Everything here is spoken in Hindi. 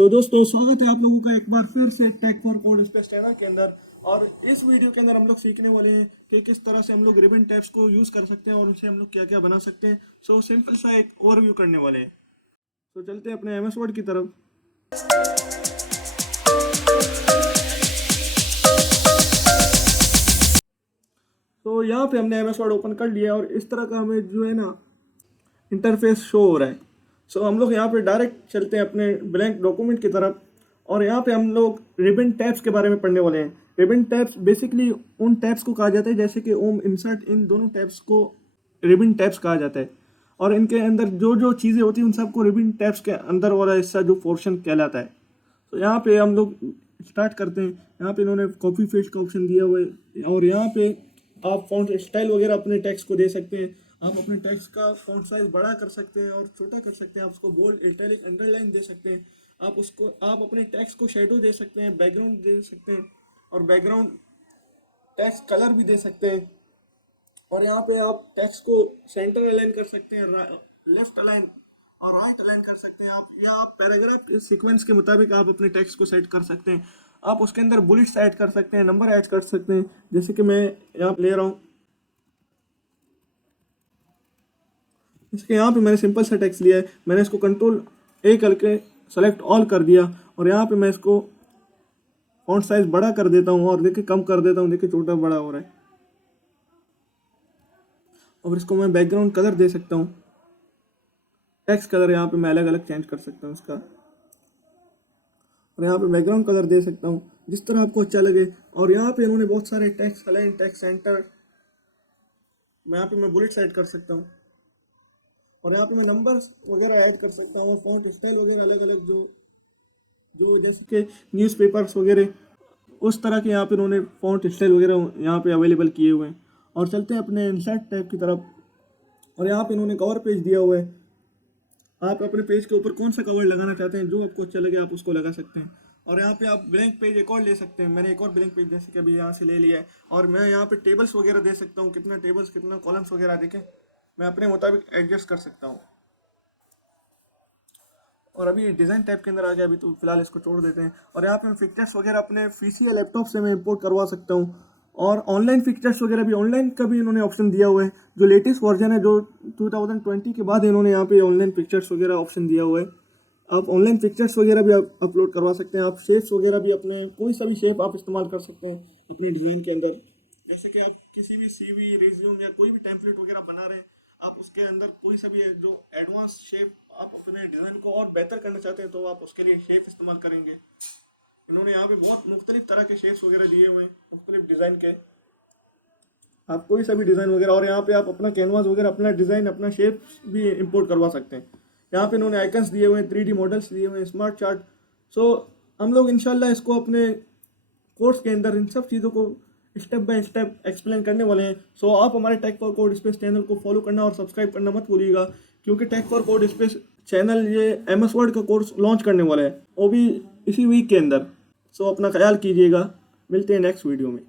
तो दोस्तों स्वागत है आप लोगों का एक बार फिर से tech for code space channel के अंदर। और इस वीडियो के अंदर हम लोग सीखने वाले हैं कि किस तरह से हम लोग रिबन टैब्स को यूज़ कर सकते हैं और उनसे हम लोग क्या क्या बना सकते हैं। सो सिंपल सा एक ओवरव्यू करने वाले हैं। तो चलते हैं अपने एमएस वर्ड की तरफ। तो यहाँ पे हमने एमएस वर्ड ओपन कर लिया और इस तरह का हमें जो है ना इंटरफेस शो हो रहा है। सो हम लोग यहाँ पे डायरेक्ट चलते हैं अपने ब्लैंक डॉक्यूमेंट की तरफ और यहाँ पे हम लोग रिबन टैब्स के बारे में पढ़ने वाले हैं। रिबन टैब्स बेसिकली उन टैब्स को कहा जाता है जैसे कि ओम इंसर्ट, इन दोनों टैब्स को रिबन टैब्स कहा जाता है। और इनके अंदर जो जो चीज़ें होती हैं उन सबको रिबन टैब्स के अंदर वाला हिस्सा जो पोर्शन कहलाता है। तो यहाँ पे हम लोग स्टार्ट करते हैं। यहाँ पे इन्होंने कॉपी पेस्ट का ऑप्शन दिया हुआ है और यहाँ पे आप फॉन्ट स्टाइल वगैरह अपने टेक्स्ट को दे सकते हैं। आप अपने टेक्स्ट का फॉन्ट साइज बड़ा कर सकते हैं और छोटा कर सकते हैं। आप उसको बोल्ड, इटैलिक, अंडरलाइन दे सकते हैं। आप अपने टेक्स्ट को शेडो दे सकते हैं, बैकग्राउंड दे सकते हैं और बैकग्राउंड टेक्स्ट कलर भी दे सकते हैं। और यहाँ पे आप टेक्स्ट को सेंटर अलाइन कर सकते हैं, लेफ्ट अलाइन और राइट अलाइन कर सकते हैं आप, या आप पैराग्राफ सीक्वेंस के मुताबिक आप अपने टेक्स्ट को सेट कर सकते हैं। आप उसके अंदर बुलेट्स ऐड कर सकते हैं, नंबर ऐड कर सकते हैं। जैसे कि मैं यहाँ ले रहा हूँ, इसके यहाँ पे मैंने सिंपल सा टेक्स्ट लिया है। मैंने इसको कंट्रोल ए करके सेलेक्ट ऑल कर दिया और यहाँ पे मैं इसको फॉन्ट साइज बड़ा कर देता हूँ और देखिए कम कर देता हूँ, देखिए छोटा बड़ा हो रहा है। और इसको मैं बैकग्राउंड कलर दे सकता हूँ, टेक्स्ट कलर यहाँ पे मैं अलग अलग चेंज कर सकता हूँ इसका, और यहाँ पे बैकग्राउंड कलर दे सकता हूँ जिस तरह आपको अच्छा लगे। और यहाँ पे इन्होंने बहुत सारे टेक्स्ट अलाइन, टेक्स्ट सेंटर, यहाँ पे मैं बुलेट्स ऐड कर सकता हूँ और यहाँ पे मैं नंबर्स वगैरह ऐड कर सकता हूँ। फॉन्ट स्टाइल वगैरह अलग अलग जो जो जैसे कि न्यूज़पेपर्स वगैरह उस तरह के यहाँ पे उन्होंने फॉन्ट स्टाइल वगैरह यहाँ पे अवेलेबल किए हुए हैं। और चलते हैं अपने इंसर्ट टैब की तरफ और यहाँ पे इन्होंने कवर पेज दिया हुआ है। आप अपने पेज के ऊपर कौन सा कवर लगाना चाहते हैं, जो आपको अच्छा लगे आप उसको लगा सकते हैं। और यहाँ पे आप ब्लैंक पेज एक और ले सकते हैं। मैंने एक और ब्लैंक पेज जैसे कि अभी यहाँ से ले लिया है और मैं यहाँ पे टेबल्स वगैरह दे सकता हूँ, कितना टेबल्स, कितना कॉलम्स वगैरह देखें मैं अपने मुताबिक एडजस्ट कर सकता हूँ। और अभी डिज़ाइन टाइप के अंदर आ गया, अभी तो फिलहाल इसको छोड़ देते हैं। और यहाँ पे मैं पिक्चर्स वगैरह अपने पीसी या लैपटॉप से मैं इंपोर्ट करवा सकता हूँ। और ऑनलाइन पिक्चर्स वगैरह भी, ऑनलाइन का भी इन्होंने ऑप्शन दिया हुआ है। जो लेटेस्ट वर्जन है, जो 2020 के बाद इन्होंने यहाँ पे ऑनलाइन पिक्चर्स वगैरह ऑप्शन दिया हुआ है। आप ऑनलाइन पिक्चर्स वगैरह भी अपलोड करवा सकते हैं। आप शेप्स वगैरह भी अपने कोई सा भी शेप आप इस्तेमाल कर सकते हैं अपनी डिज़ाइन के अंदर। जैसे कि आप किसी भी सीवी, रिज्यूम या कोई भी टेम्पलेट वगैरह बना रहे हैं, आप उसके अंदर कोई सा भी जो एडवांस शेप आप अपने डिज़ाइन को और बेहतर करना चाहते हैं तो आप उसके लिए शेप इस्तेमाल करेंगे। इन्होंने यहाँ पे बहुत मुख्तलिफ तरह के शेप्स वगैरह दिए हुए हैं, मुख्तलिफ डिज़ाइन के। आप कोई सा भी डिज़ाइन वगैरह, और यहाँ पे आप अपना कैनवास वगैरह, अपना डिज़ाइन, अपना शेप भी इंपोर्ट करवा सकते हैं। यहाँ पे इन्होंने आइकन्स दिए हुए हैं, 3D मॉडल्स दिए हुए हैं, स्मार्ट चार्ट। सो हम लोग इंशाल्लाह इसको अपने कोर्स के अंदर इन सब चीज़ों को स्टेप बाय स्टेप एक्सप्लेन करने वाले हैं। सो आप हमारे tech for code space channel को फॉलो करना और सब्सक्राइब करना मत भूलिएगा, क्योंकि tech for code space channel ये एमएस वर्ड का कोर्स लॉन्च करने वाला है, वो भी इसी वीक के अंदर। सो अपना ख्याल कीजिएगा, मिलते हैं नेक्स्ट वीडियो में।